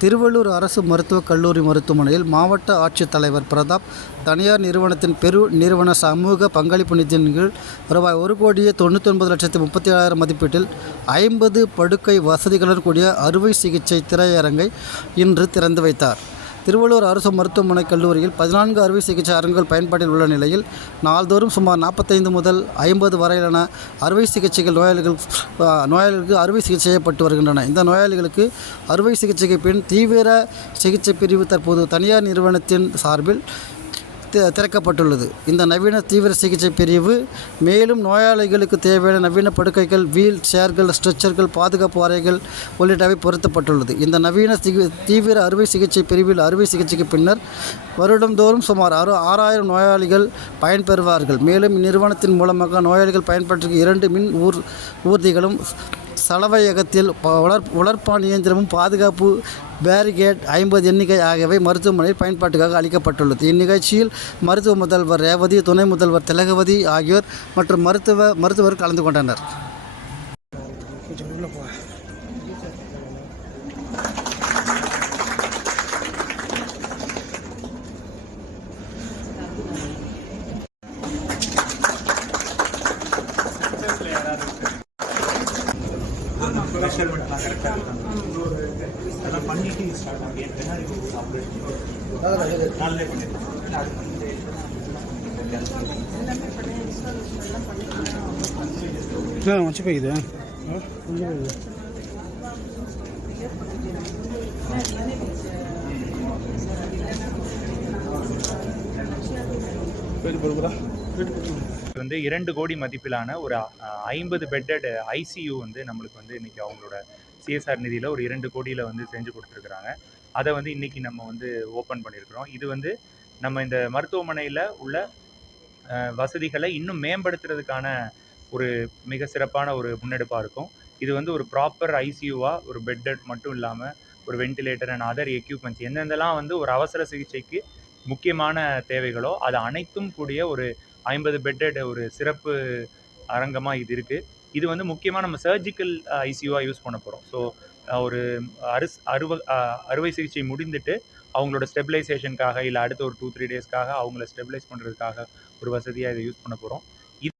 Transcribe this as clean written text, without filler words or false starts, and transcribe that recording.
திருவள்ளூர் அரசு மருத்துவக் கல்லூரி மருத்துவமனையில் மாவட்ட ஆட்சித்தலைவர் பிரதாப் தனியார் நிறுவனத்தின் பெரு நிறுவன சமூக பங்களிப்பு நிதியின் கீழ் ரூபாய் 1,99,37,000 மதிப்பீட்டில் 50 படுக்கை வசதிகளுடன் கூடிய அறுவை சிகிச்சை திரையரங்கை இன்று திறந்து வைத்தார். திருவள்ளூர் அரசு மருத்துவமனைக் கல்லூரியில் 14 அறுவை சிகிச்சை அரங்குகள் பயன்பாட்டில் உள்ள நிலையில் நாள்தோறும் சுமார் 45 முதல் 50 வரையிலான அறுவை சிகிச்சைகள் நோயாளிகளுக்கு அறுவை சிகிச்சை செய்யப்பட்டு வருகின்றன. இந்த நோயாளிகளுக்கு அறுவை சிகிச்சைக்கு பின் தீவிர சிகிச்சை பிரிவு தற்போது தனியார் நிறுவனத்தின் சார்பில் திறக்கப்பட்டுள்ளது. இந்த நவீன தீவிர சிகிச்சை பிரிவு மேலும் நோயாளிகளுக்கு தேவையான நவீன படுக்கைகள், வீல் சேர்கள், ஸ்ட்ரெச்சர்கள், பாதுகாப்பு அறைகள் உள்ளிட்டவை பொருத்தப்பட்டுள்ளது. இந்த நவீன தீவிர அறுவை சிகிச்சை பிரிவில் அறுவை சிகிச்சைக்கு பின்னர் வருடந்தோறும் சுமார் 6,000 நோயாளிகள் பயன்பெறுவார்கள். மேலும் இந்நிறுவனத்தின் மூலமாக நோயாளிகள் பயன்படுத்திய 2 மின் ஊர்திகளும், சலவையகத்தில் உலர்பான் இயந்திரமும், பாதுகாப்பு பேரிகேட் 50 எண்ணிக்கை ஆகியவை மருத்துவமனையில் பயன்பாட்டுக்காக அளிக்கப்பட்டுள்ளது. இந்நிகழ்ச்சியில் மருத்துவ முதல்வர் ரேவதி, துணை முதல்வர் திலகவதி ஆகியோர் மற்றும் மருத்துவர் கலந்து கொண்டனர். மெஷர்மெண்ட்லாம் கரெக்டாக இருக்காங்க. அதெல்லாம் பண்ணிட்டு ஸ்டார்ட் ஆகும். என் பின்னாடி ஆப்ரேஷன் நாளிலே பண்ணிடுறோம். மச்சிப்போகுது வந்து 2 கோடி மதிப்பிலான ஒரு 50 பெட்டட் ஐசியூ வந்து நம்மளுக்கு வந்து இன்றைக்கி அவங்களோட சிஎஸ்ஆர் நிதியில் ஒரு 2 கோடியில் வந்து செஞ்சு கொடுத்துருக்குறாங்க. அதை வந்து இன்றைக்கி நம்ம வந்து ஓப்பன் பண்ணியிருக்கிறோம். இது வந்து நம்ம இந்த மருத்துவமனையில் உள்ள வசதிகளை இன்னும் மேம்படுத்துறதுக்கான ஒரு மிக சிறப்பான ஒரு முன்னெடுப்பாக இருக்கும். இது வந்து ஒரு ப்ராப்பர் ஐசியூவாக ஒரு பெட்டட் மட்டும் இல்லாமல் ஒரு வென்டிலேட்டர் அண்ட் அதர் எக்யூப்மெண்ட்ஸ் எந்தெந்தெல்லாம் வந்து ஒரு அவசர சிகிச்சைக்கு முக்கியமான தேவைகளோ அது அனைத்தும் கூடிய ஒரு 50 பெட்டட் ஒரு சிறப்பு அரங்கமாக இது இருக்குது. இது வந்து முக்கியமாக நம்ம சர்ஜிக்கல் ஐசியூவாக யூஸ் பண்ண போகிறோம். ஸோ ஒரு அறுவை சிகிச்சை முடிந்துட்டு அவங்களோட ஸ்டெபிலைசேஷனுக்காக இல்லை அடுத்த ஒரு 2-3 டேஸ்க்காக அவங்கள ஸ்டெபிலைஸ் பண்ணுறதுக்காக ஒரு வசதியாக இதை யூஸ் பண்ண போகிறோம்.